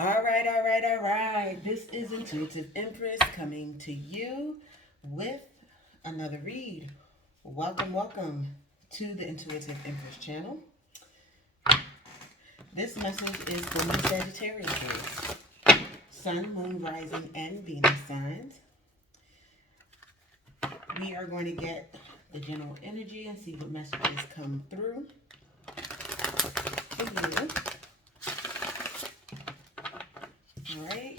All right. This is Intuitive Empress coming to you with another read. Welcome to the Intuitive Empress channel. This message is for new Sagittarius, Sun, Moon, Rising, and Venus signs. We are going to get the general energy and see what messages come through for you. All right.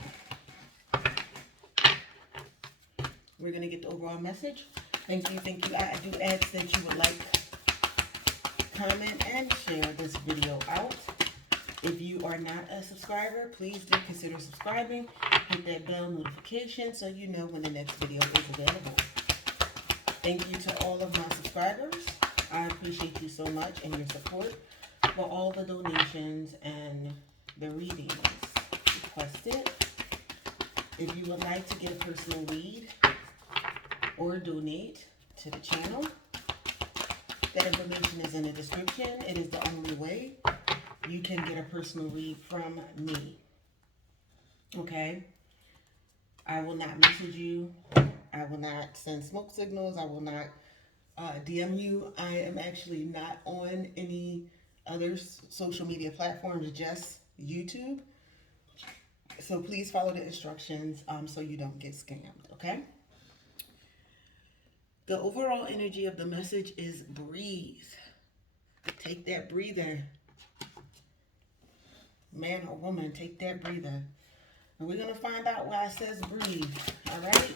We're going to get the overall message. Thank you. I do ask that you would like, comment, and share this video out. If you are not a subscriber, please do consider subscribing. Hit that bell notification so you know when the next video is available. Thank you to all of my subscribers. I appreciate you so much and your support for all the donations and the readings requested. If you would like to get a personal read or donate to the channel, that information is in the description. It is the only way you can get a personal read from me. Okay? I will not message you. I will not send smoke signals. I will not DM you. I am actually not on any other social media platforms, just YouTube. So please follow the instructions so you don't get scammed, okay? The overall energy of the message is breathe. Take that breather. Man or woman, take that breather. And we're going to find out why it says breathe, all right?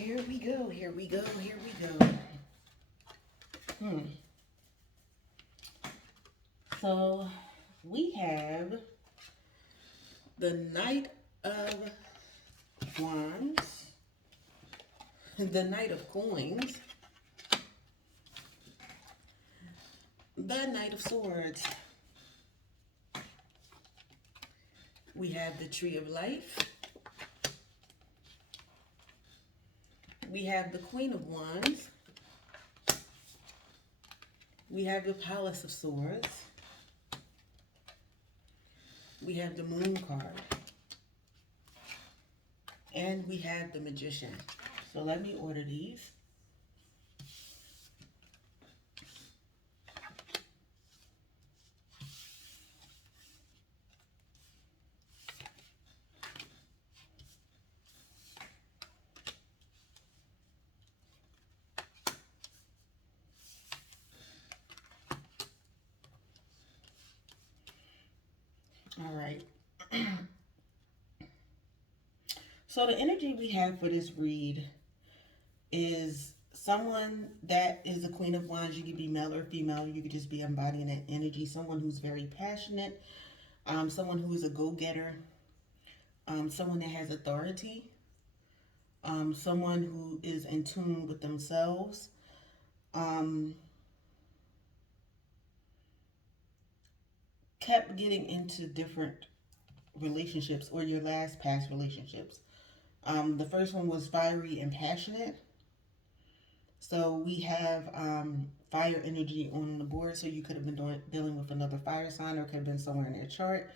Here we go. So we have the Knight of Wands, the Knight of Coins, the Knight of Swords. We have the Tree of Life. We have the Queen of Wands. We have the Palace of Swords. We have the Moon card. And we have the Magician. So let me order these. All right. So the energy we have for this read is someone that is a Queen of Wands. You could be male or female. You could just be embodying that energy. Someone who's very passionate. Someone who is a go-getter. Someone that has authority. Someone who is in tune with themselves. Kept getting into different relationships or your past relationships. The first one was fiery and passionate. So we have fire energy on the board. So you could have been dealing with another fire sign, or could have been somewhere in their chart.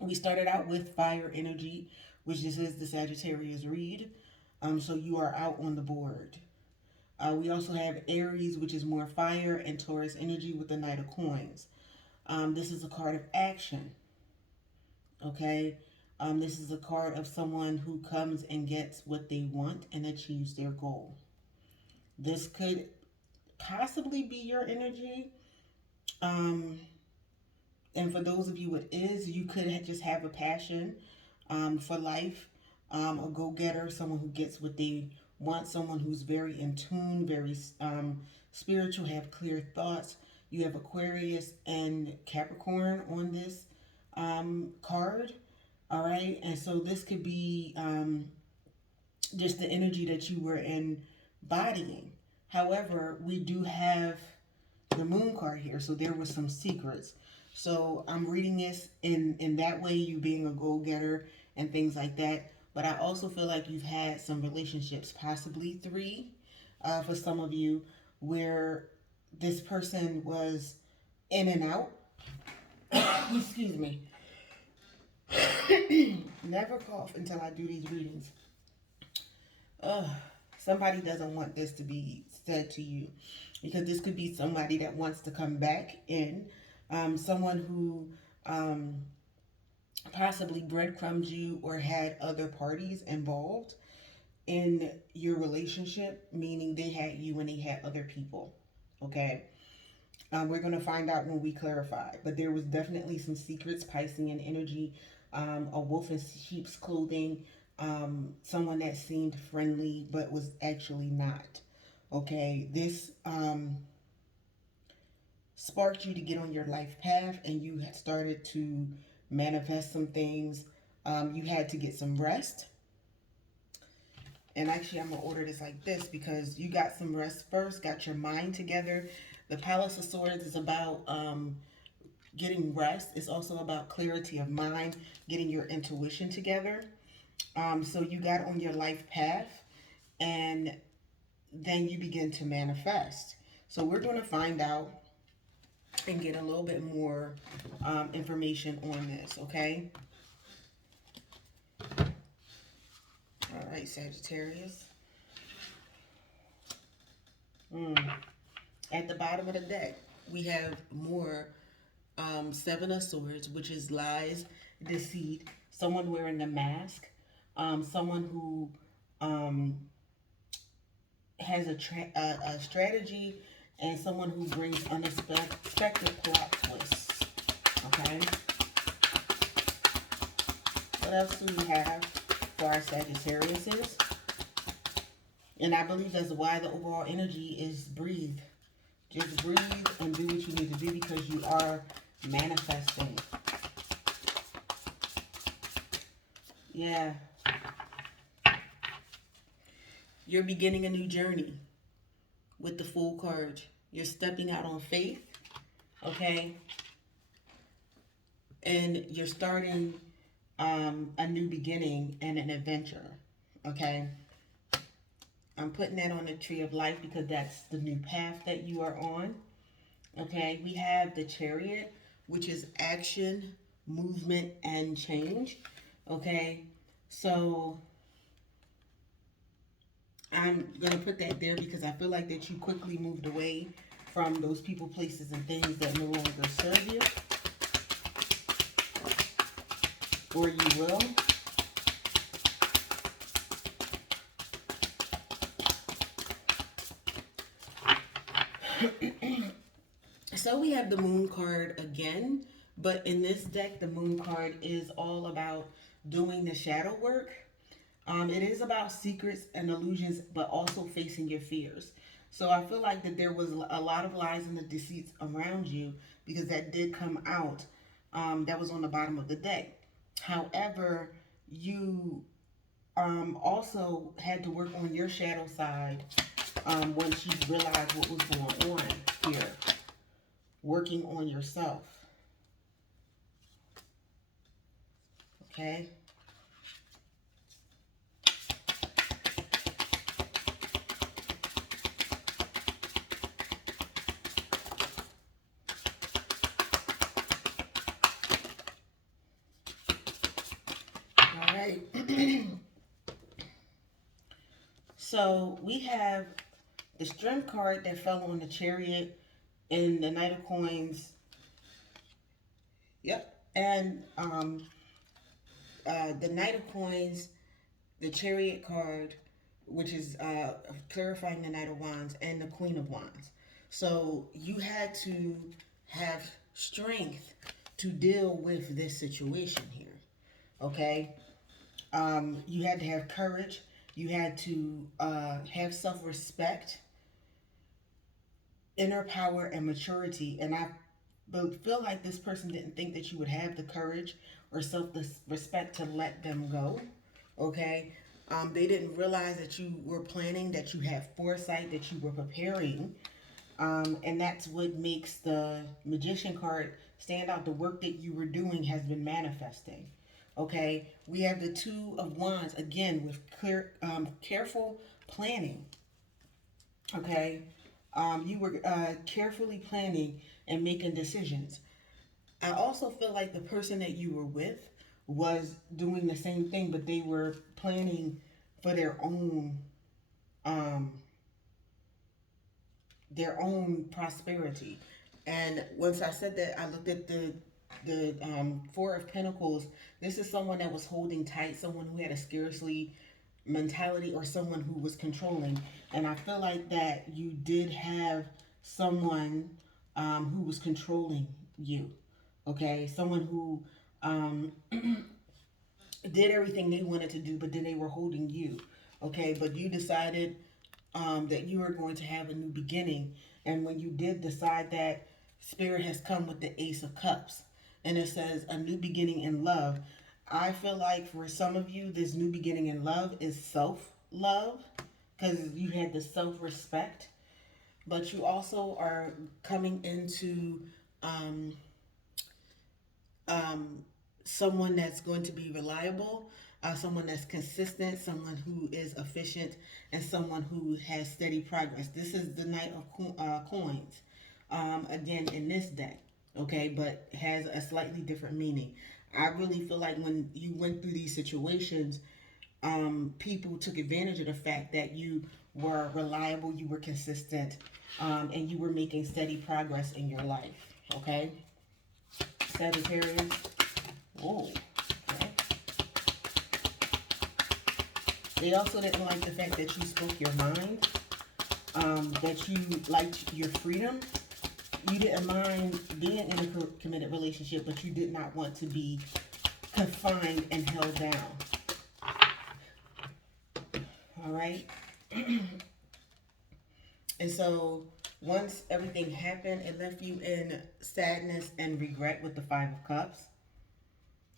We started out with fire energy, which this is the Sagittarius read. So you are out on the board. We also have Aries, which is more fire, and Taurus energy with the Knight of Coins. This is a card of action. Okay? This is a card of someone who comes and gets what they want and achieves their goal. This could possibly be your energy. And for those of you it is, you could just have a passion for life, a go-getter, someone who gets what they want, someone who's very in tune, very spiritual, have clear thoughts. You have Aquarius and Capricorn on this card. All right. And so this could be just the energy that you were embodying. However, we do have the moon card here. So there was some secrets. So I'm reading this in that way, you being a go-getter and things like that. But I also feel like you've had some relationships, possibly 3 for some of you, where this person was in and out. Excuse me. Never cough until I do these readings. Somebody doesn't want this to be said to you, because this could be somebody that wants to come back in, someone who possibly breadcrumbed you or had other parties involved in your relationship, meaning they had you and they had other people. Okay. We're going to find out when we clarify, but there was definitely some secrets, Piscean energy, a wolf in sheep's clothing, someone that seemed friendly but was actually not. Okay, this sparked you to get on your life path, and you had started to manifest some things. You had to get some rest. And actually, I'm going to order this like this because you got some rest first, got your mind together. The Palace of Swords is about getting rest. It's also about clarity of mind, getting your intuition together. So you got on your life path, and then you begin to manifest. So we're going to find out and get a little bit more information on this, okay? All right, Sagittarius. At the bottom of the deck, we have more 7 of Swords, which is lies, deceit, someone wearing a mask, someone who has a strategy, and someone who brings unexpected plot twists. Okay? What else do we have for our Sagittariuses? And I believe that's why the overall energy is breathe. Just breathe and do what you need to do, because you are manifesting. Yeah. You're beginning a new journey with the Fool card. You're stepping out on faith, okay? And you're starting a new beginning and an adventure, okay? I'm putting that on the tree of life because that's the new path that you are on. Okay, we have the Chariot, which is action, movement, and change. Okay, so I'm going to put that there because I feel like that you quickly moved away from those people, places, and things that no longer serve you. Or you will. So we have the Moon card again, but in this deck, the Moon card is all about doing the shadow work. It is about secrets and illusions, but also facing your fears. So I feel like that there was a lot of lies and the deceits around you, because that did come out. That was on the bottom of the deck. However, you also had to work on your shadow side once you realized what was going on here. Working on yourself. Okay? All right. So we have the Strength card that fell on the Chariot and the Knight of Coins. Yep. And the Knight of Coins, the Chariot card, which is clarifying the Knight of Wands, and the Queen of Wands. So you had to have strength to deal with this situation here. Okay? You had to have courage. You had to have self-respect, inner power, and maturity. And I but feel like this person didn't think that you would have the courage or self-respect to let them go. Okay. They didn't realize that you were planning, that you had foresight, that you were preparing. And that's what makes the Magician card stand out. The work that you were doing has been manifesting. Okay. We have the Two of Wands again with careful planning. Okay. You were carefully planning and making decisions. I also feel like the person that you were with was doing the same thing, but they were planning for um, their own prosperity. And once I said that, I looked at the Four of Pentacles. This is someone that was holding tight, someone who had a scarcely mentality, or someone who was controlling. And I feel like that you did have someone who was controlling you. Okay, someone who did everything they wanted to do, but then they were holding you. Okay, but you decided that you were going to have a new beginning. And when you did decide that, Spirit has come with the Ace of Cups. And it says a new beginning in love. I feel like for some of you, this new beginning in love is self-love, because you had the self-respect. But you also are coming into someone that's going to be reliable, someone that's consistent, someone who is efficient, and someone who has steady progress. This is the Knight of Coins, again, in this deck, okay, but has a slightly different meaning. I really feel like when you went through these situations, people took advantage of the fact that you were reliable, you were consistent, and you were making steady progress in your life, okay? Sagittarius. Oh, okay. They also didn't like the fact that you spoke your mind, that you liked your freedom. You didn't mind being in a committed relationship, but you did not want to be confined and held down. All right. And so once everything happened, it left you in sadness and regret with the Five of Cups.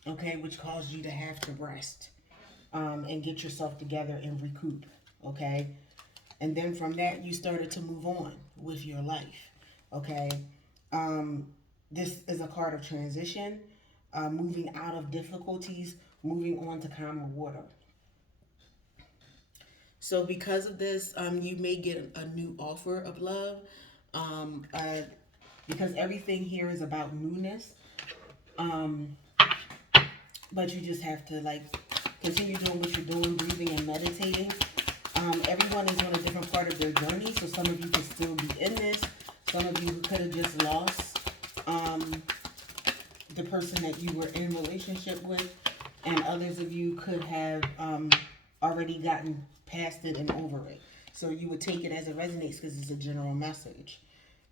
Okay, which caused you to have to rest and get yourself together and recoup. Okay. And then from that, you started to move on with your life. Okay. This is a card of transition, moving out of difficulties, moving on to calmer water. So because of this, you may get a new offer of love, because everything here is about newness. But you just have to continue doing what you're doing, breathing and meditating. Everyone is on a different part of their journey, so some of you could still be in this. Some of you could have just lost the person that you were in a relationship with, and others of you could have already gotten past it and over it. So you would take it as it resonates because it's a general message.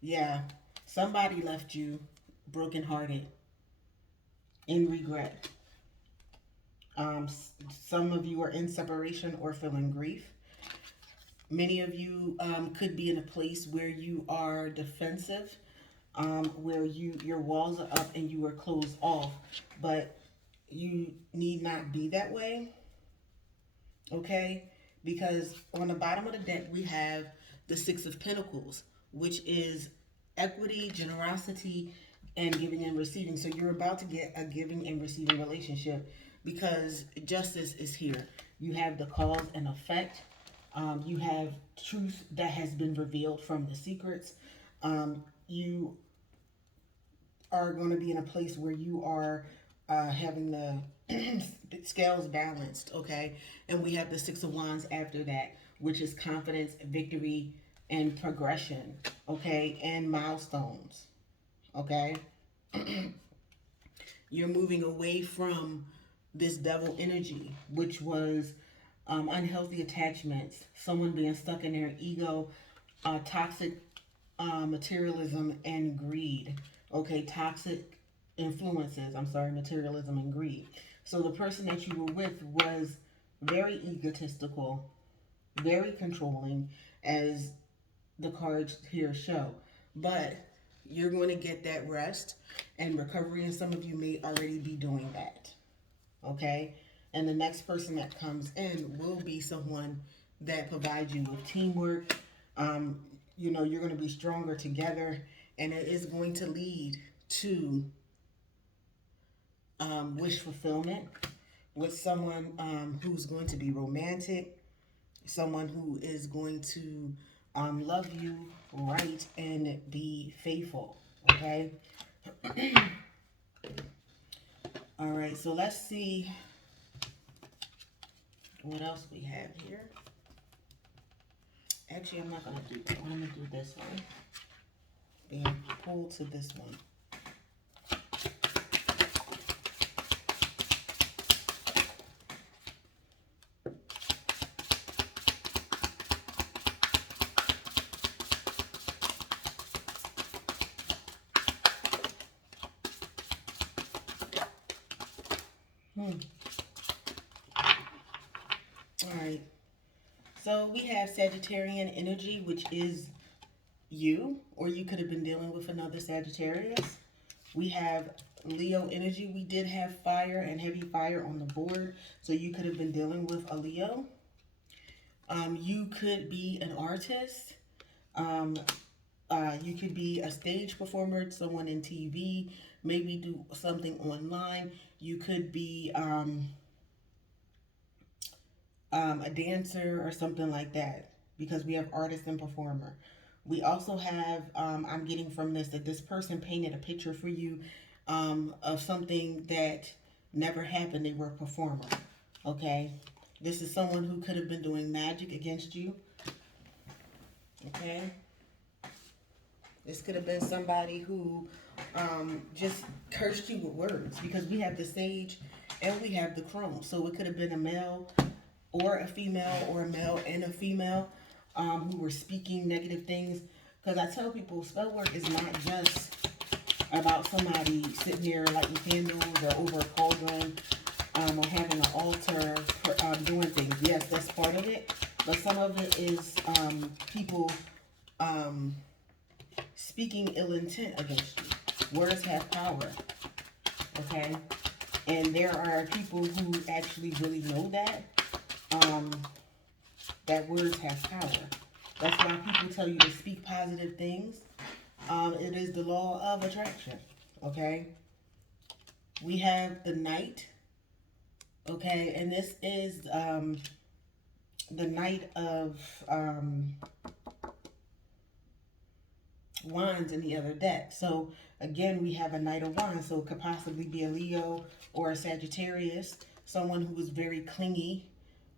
Yeah, somebody left you brokenhearted, in regret. Some of you are in separation or feeling grief. Many of you could be in a place where you are defensive, where your walls are up and you are closed off, but you need not be that way, okay? Because on the bottom of the deck, we have the Six of Pentacles, which is equity, generosity, and giving and receiving. So you're about to get a giving and receiving relationship because justice is here. You have the cause and effect. You have truth that has been revealed from the secrets. You are going to be in a place where you are having the scales balanced, okay? And we have the Six of Wands after that, which is confidence, victory, and progression, okay? And milestones, okay? You're moving away from this devil energy, which was unhealthy attachments, someone being stuck in their ego, toxic materialism and greed. Okay, toxic influences, materialism and greed. So the person that you were with was very egotistical, very controlling, as the cards here show. But you're going to get that rest and recovery, and some of you may already be doing that. Okay? And the next person that comes in will be someone that provides you with teamwork. You know, you're going to be stronger together, and it is going to lead to wish fulfillment with someone who's going to be romantic, someone who is going to love you right and be faithful. Okay? All right, so let's see what else we have here. Actually, I'm not going to do that. I'm going to do this one. Being pulled to this one. All right. So we have Sagittarian energy, which is you, or you could have been dealing with another Sagittarius. We have Leo energy. We did have fire and heavy fire on the board, so you could have been dealing with a Leo. You could be an artist. You could be a stage performer, someone in TV, maybe do something online. You could be a dancer or something like that, because we have artist and performer. We also have, I'm getting from this that this person painted a picture for you of something that never happened. They were a performer, okay? This is someone who could have been doing magic against you, okay? This could have been somebody who just cursed you with words, because we have the sage and we have the crone. So it could have been a male or a female, or a male and a female who were speaking negative things. Because I tell people, spell work is not just about somebody sitting there lighting candles or over a cauldron or having an altar for, doing things. Yes, that's part of it. But some of it is people speaking ill intent against you. Words have power. Okay? And there are people who actually really know that. That words have power. That's why people tell you to speak positive things. It is the law of attraction. Okay? We have the Knight. Okay? And this is the Knight of Wands in the other deck. So again, we have a Knight of Wands. So it could possibly be a Leo or a Sagittarius. Someone who is very clingy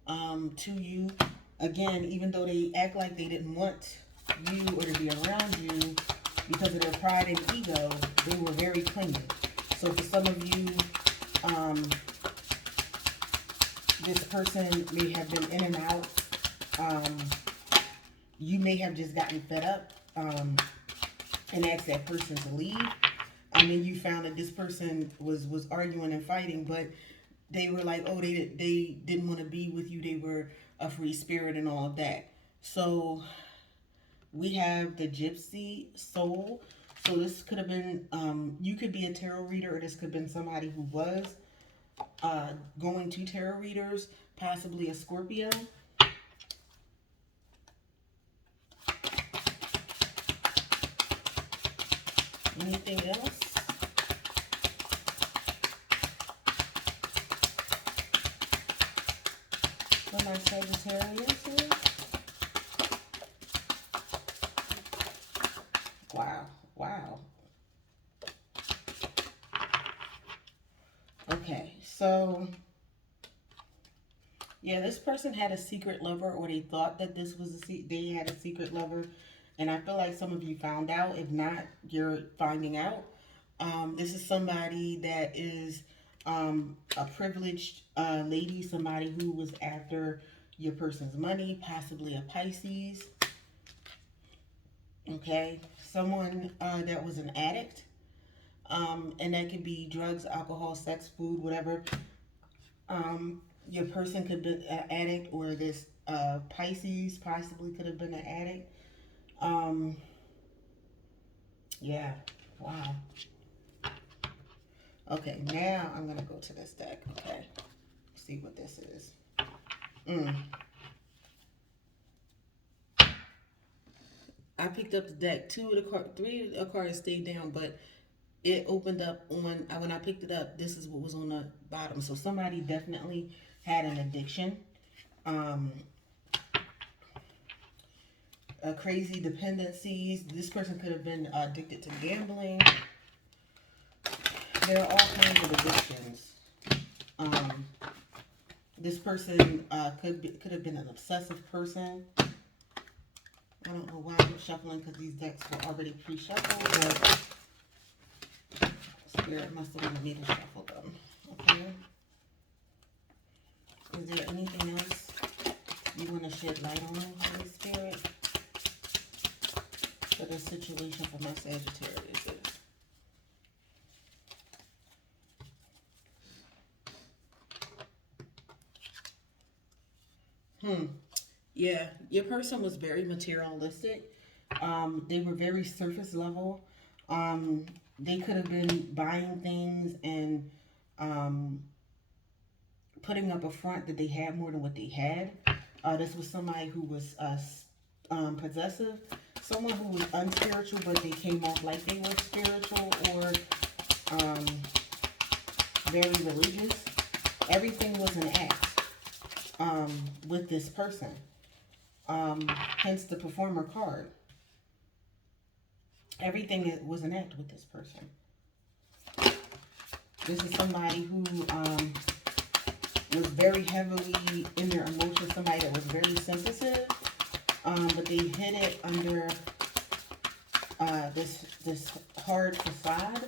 to you. Again, even though they act like they didn't want you or to be around you because of their pride and ego, they were very clingy. So for some of you, this person may have been in and out. You may have just gotten fed up and asked that person to leave. And then you found that this person was arguing and fighting, but they were like, oh, they didn't want to be with you. They were a free spirit and all of that. So we have the Gypsy Soul. So this could have been, you could be a tarot reader, or this could have been somebody who was going to tarot readers, possibly a Scorpio. Anything else? For my Sagittarius here? Wow. Wow. Okay, so yeah, this person had a secret lover, or they thought that this was they had a secret lover, and I feel like some of you found out. If not, you're finding out. This is somebody that is a privileged lady, somebody who was after your person's money, possibly a Pisces. Okay, someone that was an addict, and that could be drugs, alcohol, sex, food, whatever. Your person could be an addict, or this Pisces possibly could have been an addict. Yeah. Wow. Okay, now I'm going to go to this deck. Okay. See what this is. I picked up the deck. Three of the cards stayed down, but it opened up on, when I picked it up, this is what was on the bottom. So somebody definitely had an addiction. Crazy dependencies. This person could have been addicted to gambling. There are all kinds of addictions. This person could have been an obsessive person. I don't know why I'm shuffling, because these decks were already pre-shuffled, but Spirit must have wanted me to shuffle them. Okay. Is there anything else you want to shed light on, Holy Spirit, for this situation for my Sagittarius? Yeah, your person was very materialistic. They were very surface level. They could have been buying things and putting up a front that they had more than what they had. This was somebody who was possessive, someone who was unspiritual, but they came off like they were spiritual, or very religious. Everything was an act with this person. Hence the performer card. Everything was an act with this person. This is somebody who was very heavily in their emotions, somebody that was very sensitive, but they hid it under this hard facade.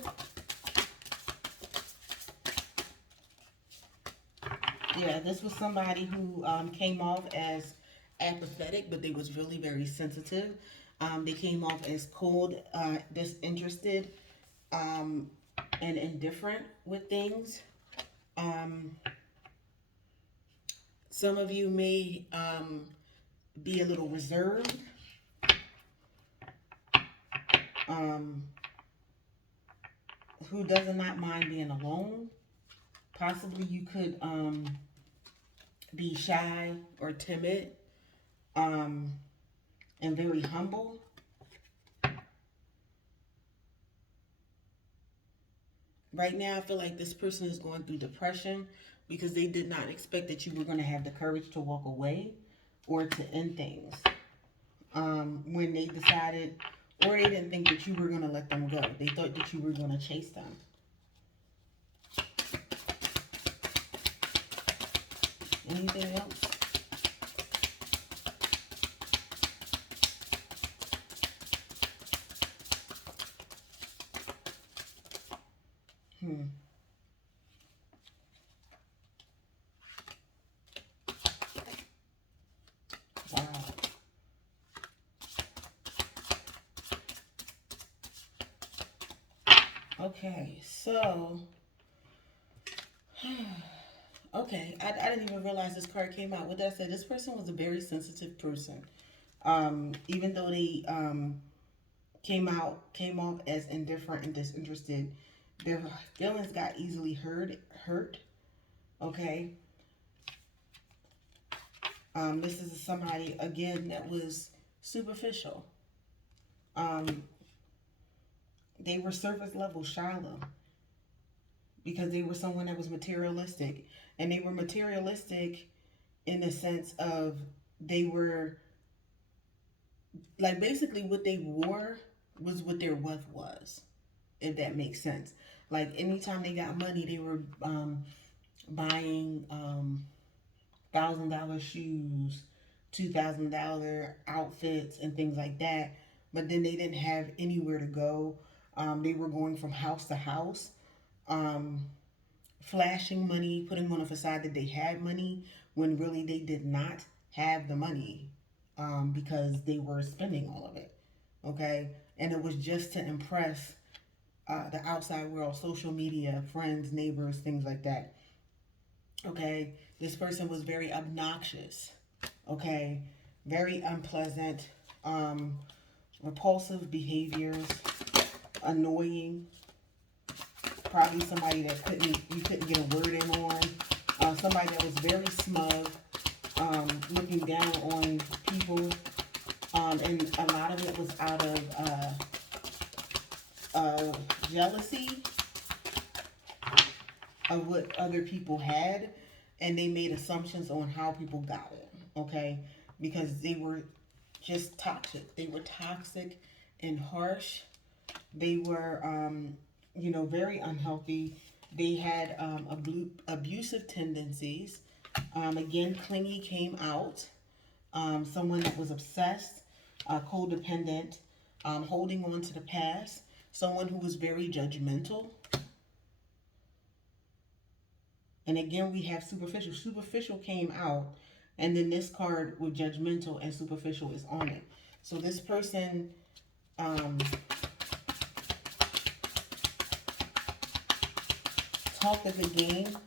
Yeah, this was somebody who came off as apathetic, but they was really very sensitive. They came off as cold, disinterested, and indifferent with things. Some of you may be a little reserved. Who does not mind being alone. Possibly you could be shy or timid, and very humble. Right now, I feel like this person is going through depression because they did not expect that you were going to have the courage to walk away or to end things. When they decided, or they didn't think that you were going to let them go. They thought that you were going to chase them. Anything else? Wow. Okay, so... Okay, I didn't even realize this card came out. What did I say? This person was a very sensitive person. Even though they came off as indifferent and disinterested, their feelings got easily hurt. Okay. This is somebody, again, that was superficial. They were surface level, shallow, because they were someone that was materialistic. And they were materialistic in the sense of they were, like, basically what they wore was what their wealth was, if that makes sense. Like, anytime they got money, they were buying $1,000 shoes, $2,000 outfits, and things like that. But then they didn't have anywhere to go. They were going from house to house, flashing money, putting on a facade that they had money when really they did not have the money, because they were spending all of it. Okay? And it was just to impress the outside world, social media, friends, neighbors, things like that. Okay? This person was very obnoxious. Okay? Very unpleasant, repulsive behaviors. annoying. Probably somebody that you couldn't get a word in on. Somebody that was very smug, looking down on people. And a lot of it was out of jealousy of what other people had, and they made assumptions on how people got it, okay? Because they were just toxic. They were toxic and harsh. They were, very unhealthy. They had abusive tendencies. Again, clingy came out. Someone that was obsessed, codependent, holding on to the past. Someone who was very judgmental. And again, we have superficial. Superficial came out. And then this card with judgmental and superficial is on it. So this person talked a good game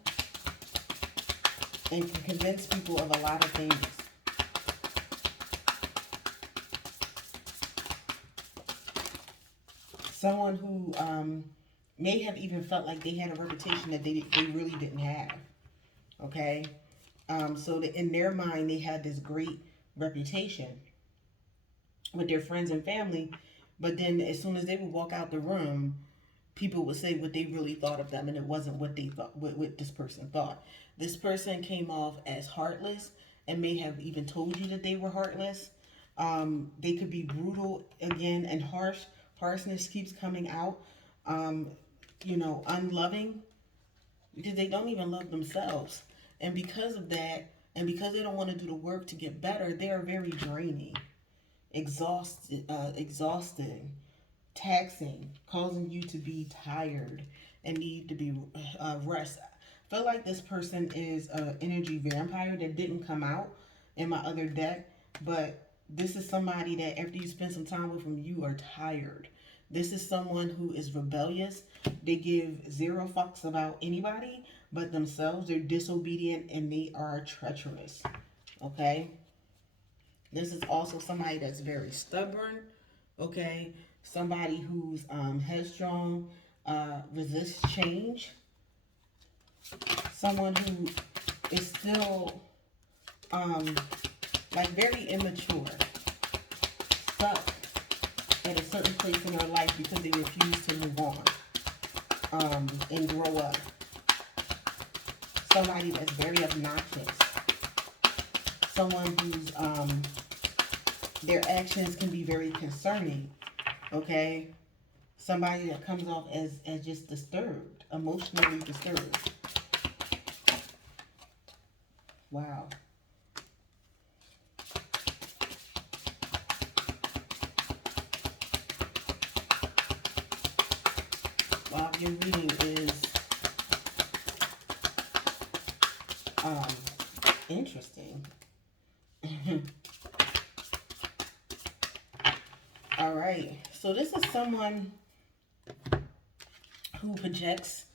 and can convince people of a lot of things. Someone who may have even felt like they had a reputation that they really didn't have. Okay? So that in their mind, they had this great reputation with their friends and family. But then as soon as they would walk out the room, people would say what they really thought of them, and it wasn't what they thought, what this person thought. This person came off as heartless and may have even told you that they were heartless. They could be brutal again and harsh. Harshness keeps coming out. Unloving, because they don't even love themselves. And because of that, and because they don't want to do the work to get better, they are very draining, exhausting, taxing, causing you to be tired and need to be rest. I feel like this person is an energy vampire that didn't come out in my other deck, but this is somebody that after you spend some time with them, you are tired. This is someone who is rebellious. They give zero fucks about anybody but themselves. They're disobedient and they are treacherous. Okay? This is also somebody that's very stubborn. Okay? Somebody who's headstrong, resists change. Someone who is still very immature. Stuck at a certain place in their life because they refuse to move on and grow up. Somebody that's very obnoxious. Someone who's their actions can be very concerning. Okay? Somebody that comes off as just disturbed, emotionally disturbed. Wow. Wow, your reading is interesting. All right. So this is someone who projects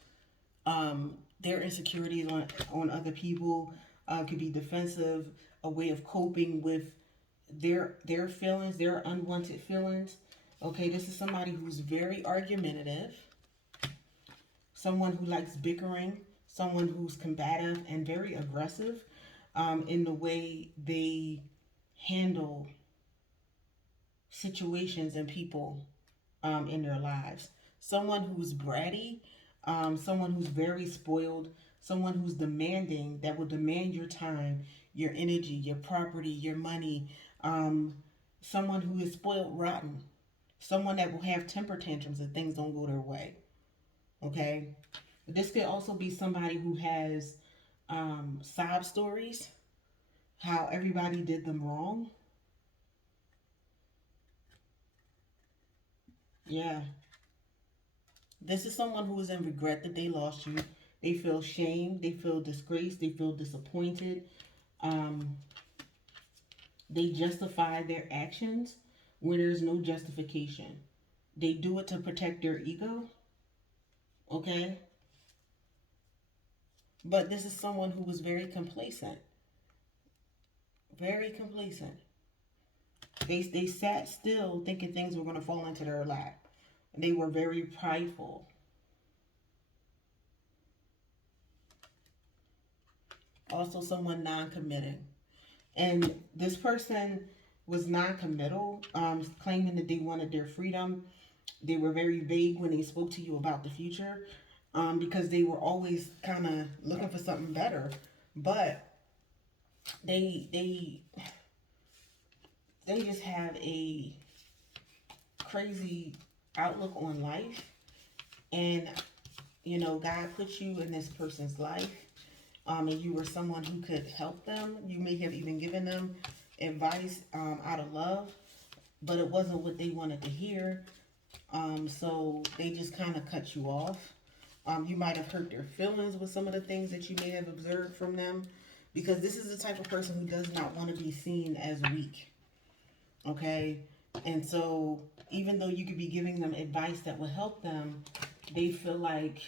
their insecurities on other people. Could be defensive, a way of coping with their feelings, their unwanted feelings. Okay, this is somebody who's very argumentative. Someone who likes bickering. Someone who's combative and very aggressive in the way they handle situations and people in their lives. Someone who's bratty, someone who's very spoiled, someone who's demanding, that will demand your time, your energy, your property, your money. Someone who is spoiled rotten. Someone that will have temper tantrums if things don't go their way. Okay? This could also be somebody who has sob stories, how everybody did them wrong. Yeah. This is someone who is in regret that they lost you. They feel shame. They feel disgraced. They feel disappointed. They justify their actions where there's no justification. They do it to protect their ego. Okay? But this is someone who was very complacent. Very complacent. They sat still thinking things were going to fall into their lap. They were very prideful. Also someone non-committing. And this person was non-committal, claiming that they wanted their freedom. They were very vague when they spoke to you about the future, because they were always kind of looking for something better. But they just have a crazy outlook on life. And, you know, God put you in this person's life. And you were someone who could help them. You may have even given them advice out of love, but it wasn't what they wanted to hear. So they just kind of cut you off. You might have hurt their feelings with some of the things that you may have observed from them, because this is the type of person who does not want to be seen as weak. Okay? And so even though you could be giving them advice that will help them, they feel like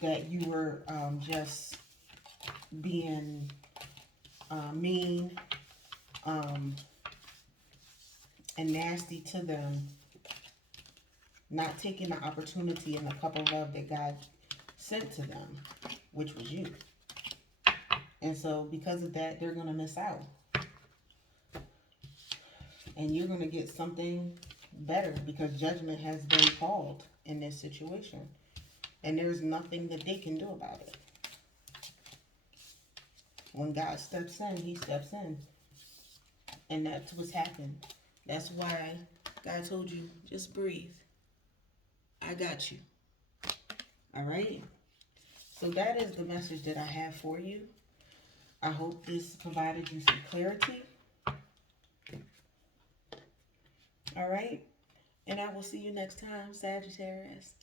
that you were just being mean and nasty to them, not taking the opportunity and the cup of love that God sent to them, which was you. And so because of that, they're going to miss out. And you're going to get something better, because judgment has been called in this situation. And there's nothing that they can do about it. When God steps in, he steps in. And that's what's happened. That's why God told you, just breathe. I got you. All right? So that is the message that I have for you. I hope this provided you some clarity. All right? And I will see you next time, Sagittarius.